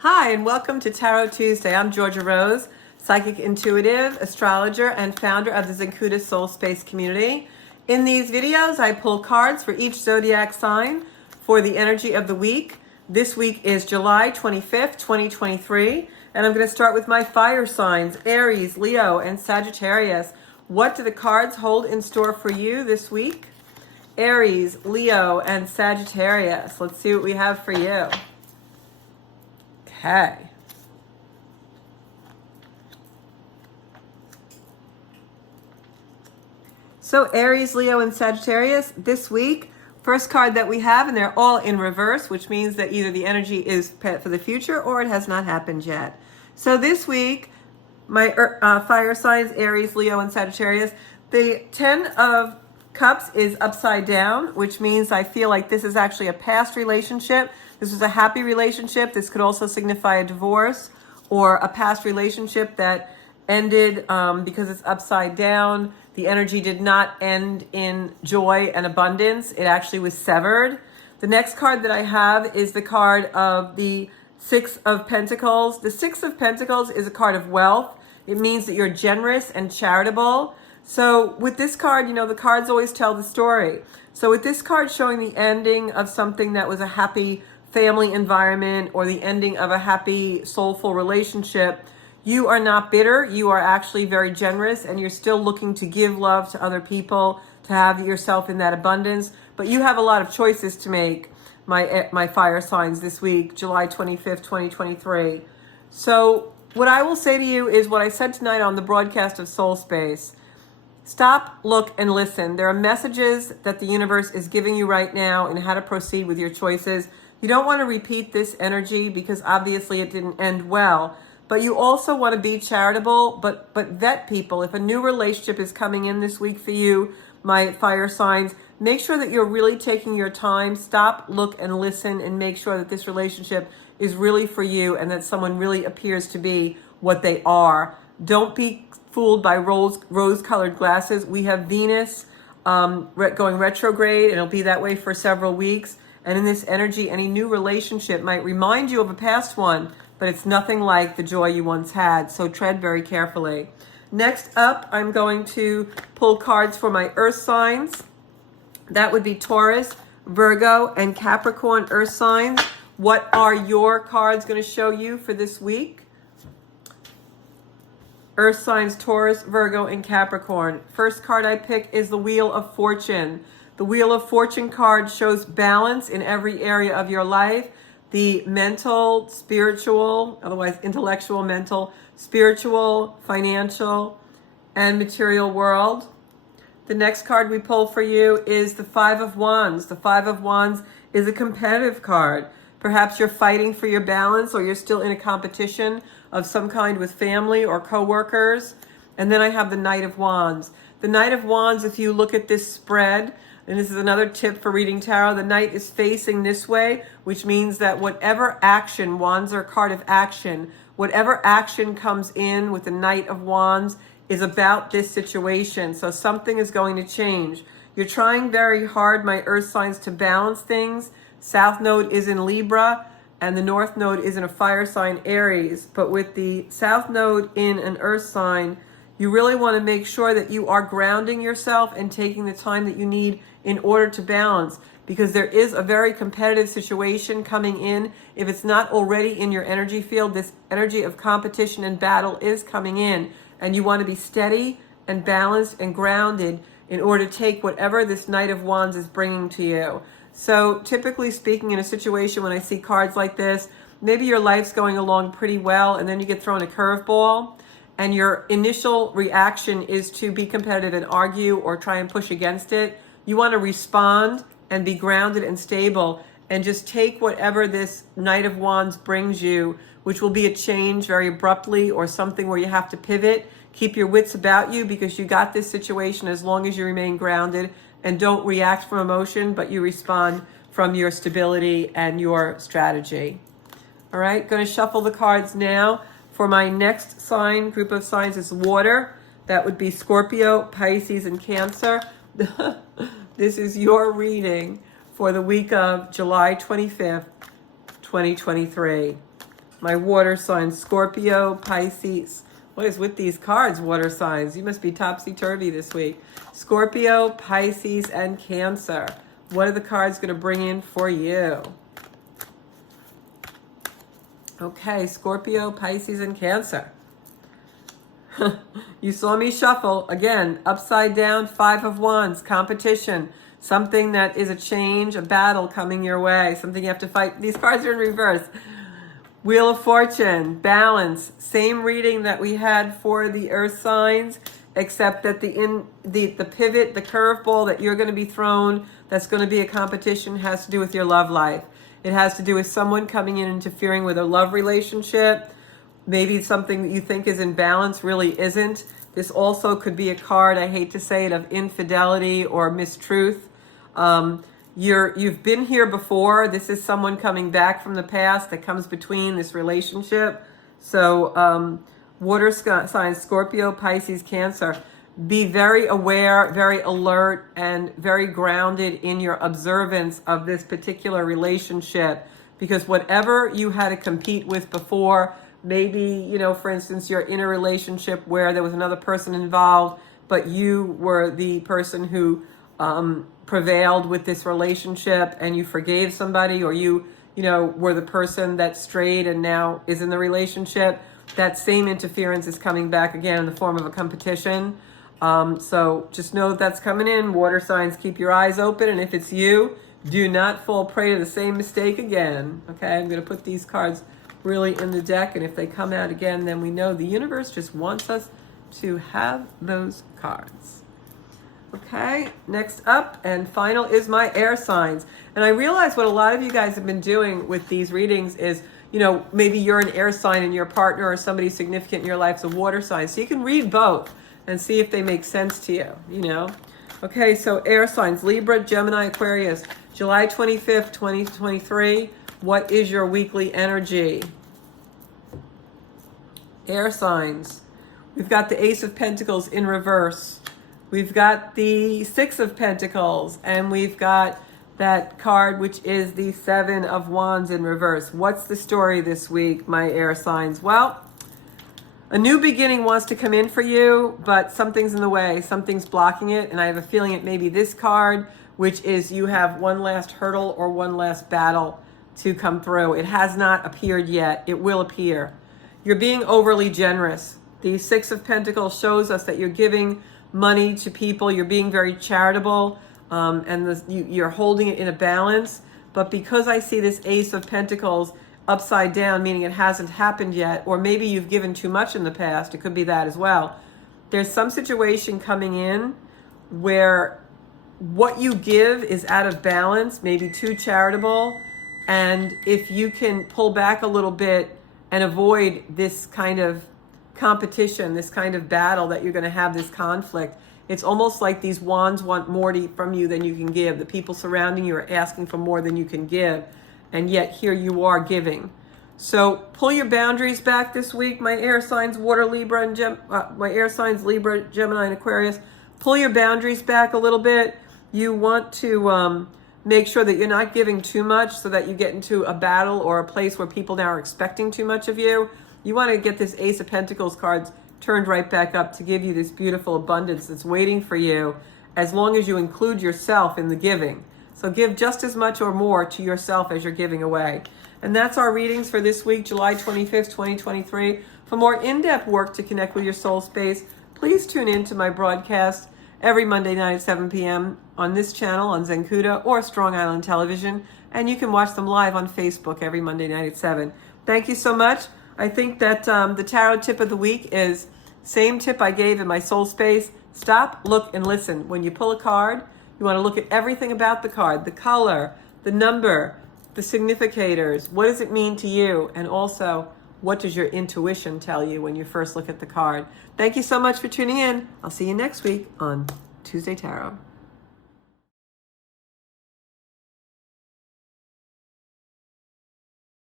Hi, and welcome to Tarot Tuesday. I'm Georgia Rose, psychic intuitive, astrologer, and founder of the Zencuda Soul Space community. In these videos, I pull cards for each zodiac sign for the energy of the week. This week is July 25th, 2023, and I'm going to start with my fire signs, Aries, Leo, and Sagittarius. What do the cards hold in store for you this week? Aries, Leo, and Sagittarius. Let's see what we have for you. Okay. So Aries, Leo, and Sagittarius this week, first card that we have, and they're all in reverse, which means that either the energy is for the future or it has not happened yet. So this week, my fire signs, Aries, Leo, and Sagittarius, the 10 of Cups is upside down, which means I feel like this is actually a past relationship. This was a happy relationship. This could also signify a divorce or a past relationship that ended because it's upside down. The energy did not end in joy and abundance. It actually was severed. The next card that I have is the card of the Six of Pentacles. The Six of Pentacles is a card of wealth. It means that you're generous and charitable. So with this card, the cards always tell the story. So with this card showing the ending of something that was a happy family environment or the ending of a happy, soulful relationship, you are not bitter. You are actually very generous and you're still looking to give love to other people, to have yourself in that abundance. But you have a lot of choices to make, my fire signs this week, July 25th, 2023. So what I will say to you is what I said tonight on the broadcast of Soul Space. Stop, look, and listen. There are messages that the universe is giving you right now in how to proceed with your choices. You don't want to repeat this energy because obviously it didn't end well. But you also want to be charitable, but vet people. If a new relationship is coming in this week for you, my fire signs, make sure that you're really taking your time. Stop, look, and listen, and make sure that this relationship is really for you and that someone really appears to be what they are. Don't be fooled by rose-colored glasses. We have Venus going retrograde, and it'll be that way for several weeks. And in this energy, any new relationship might remind you of a past one, but it's nothing like the joy you once had. So tread very carefully. Next up, I'm going to pull cards for my earth signs. That would be Taurus, Virgo, and Capricorn earth signs. What are your cards going to show you for this week? Earth signs, Taurus, Virgo, and Capricorn. First card I pick is the Wheel of Fortune. The Wheel of Fortune card shows balance in every area of your life. The mental, spiritual, otherwise intellectual, mental, spiritual, financial, and material world. The next card we pull for you is the Five of Wands. The Five of Wands is a competitive card. Perhaps you're fighting for your balance or you're still in a competition of some kind with family or coworkers. And then I have the Knight of Wands. The Knight of Wands, if you look at this spread, and this is another tip for reading tarot, the Knight is facing this way, which means that whatever action, Wands are a card of action, whatever action comes in with the Knight of Wands is about this situation. So something is going to change. You're trying very hard, my earth signs, to balance things. South node is in Libra and the north node is in a fire sign, Aries. But with the south node in an earth sign, you really want to make sure that you are grounding yourself and taking the time that you need in order to balance, because there is a very competitive situation coming in. If it's not already in your energy field, this energy of competition and battle is coming in, and you want to be steady and balanced and grounded in order to take whatever this Knight of Wands is bringing to you. So typically speaking, in a situation when I see cards like this, maybe your life's going along pretty well and then you get thrown a curveball and your initial reaction is to be competitive and argue or try and push against it. You want to respond and be grounded and stable and just take whatever this Knight of Wands brings you, which will be a change very abruptly or something where you have to pivot. Keep your wits about you because you got this situation as long as you remain grounded and don't react from emotion, but you respond from your stability and your strategy. All right, going to shuffle the cards now. For my next sign, group of signs is water. That would be Scorpio, Pisces, and Cancer. This is your reading for the week of July 25th, 2023. my water signs, Scorpio, Pisces. What is with these cards, water signs? You must be topsy-turvy this week. Scorpio, Pisces, and Cancer. What are the cards going to bring in for you? Okay, Scorpio, Pisces, and Cancer. You saw me shuffle. Again, upside down, 5 of Wands, competition. Something that is a change, a battle coming your way. Something you have to fight. These cards are in reverse. Wheel of Fortune, balance. Same reading that we had for the earth signs, except that the pivot, the curveball that you're going to be thrown, that's going to be a competition, has to do with your love life. It has to do with someone coming in and interfering with a love relationship. Maybe something that you think is in balance really isn't. This also could be a card, I hate to say it, of infidelity or mistruth. You've been here before. This is someone coming back from the past that comes between this relationship. So water signs, Scorpio, Pisces, Cancer. Be very aware, very alert, and very grounded in your observance of this particular relationship. Because whatever you had to compete with before, maybe, you know, for instance, you're in a relationship where there was another person involved, but you were the person who prevailed with this relationship and you forgave somebody, or you were the person that strayed and now is in the relationship. That same interference is coming back again in the form of a competition. So just know that's coming in. Water signs, keep your eyes open. And if it's you, do not fall prey to the same mistake again. Okay, I'm going to put these cards really in the deck. And if they come out again, then we know the universe just wants us to have those cards. Okay, next up and final is my air signs. And I realize what a lot of you guys have been doing with these readings is, maybe you're an air sign and your partner or somebody significant in your life is a water sign. So you can read both and see if they make sense to you, Okay, so air signs, Libra, Gemini, Aquarius, July 25th, 2023. What is your weekly energy? Air signs. We've got the Ace of Pentacles in reverse. We've got the Six of Pentacles, and we've got that card, which is the Seven of Wands in reverse. What's the story this week, my air signs? Well, a new beginning wants to come in for you, but something's in the way. Something's blocking it, and I have a feeling it may be this card, which is you have one last hurdle or one last battle to come through. It has not appeared yet. It will appear. You're being overly generous. The Six of Pentacles shows us that you're giving money to people. You're being very charitable, and you're holding it in a balance. But because I see this Ace of Pentacles upside down, meaning it hasn't happened yet, or maybe you've given too much in the past, it could be that as well. There's some situation coming in where what you give is out of balance, maybe too charitable. And if you can pull back a little bit and avoid this kind of competition, this kind of battle that you're going to have, this conflict, it's almost like these wands want more from you than you can give. The people surrounding you are asking for more than you can give, and yet here you are giving. So pull your boundaries back this week, my air signs, Water, Libra, and my air signs, Libra, Gemini, and Aquarius. Pull your boundaries back a little bit. You want to make sure that you're not giving too much so that you get into a battle or a place where people now are expecting too much of you. You want to get this Ace of Pentacles cards turned right back up to give you this beautiful abundance that's waiting for you, as long as you include yourself in the giving. So give just as much or more to yourself as you're giving away. And that's our readings for this week, July 25th, 2023. For more in-depth work to connect with your soul space, please tune in to my broadcast every Monday night at 7 p.m. on this channel on Zencuda or Strong Island Television. And you can watch them live on Facebook every Monday night at 7. Thank you so much. I think that the tarot tip of the week is same tip I gave in my soul space. Stop, look, and listen. When you pull a card, you want to look at everything about the card, the color, the number, the significators. What does it mean to you? And also, what does your intuition tell you when you first look at the card? Thank you so much for tuning in. I'll see you next week on Tuesday Tarot.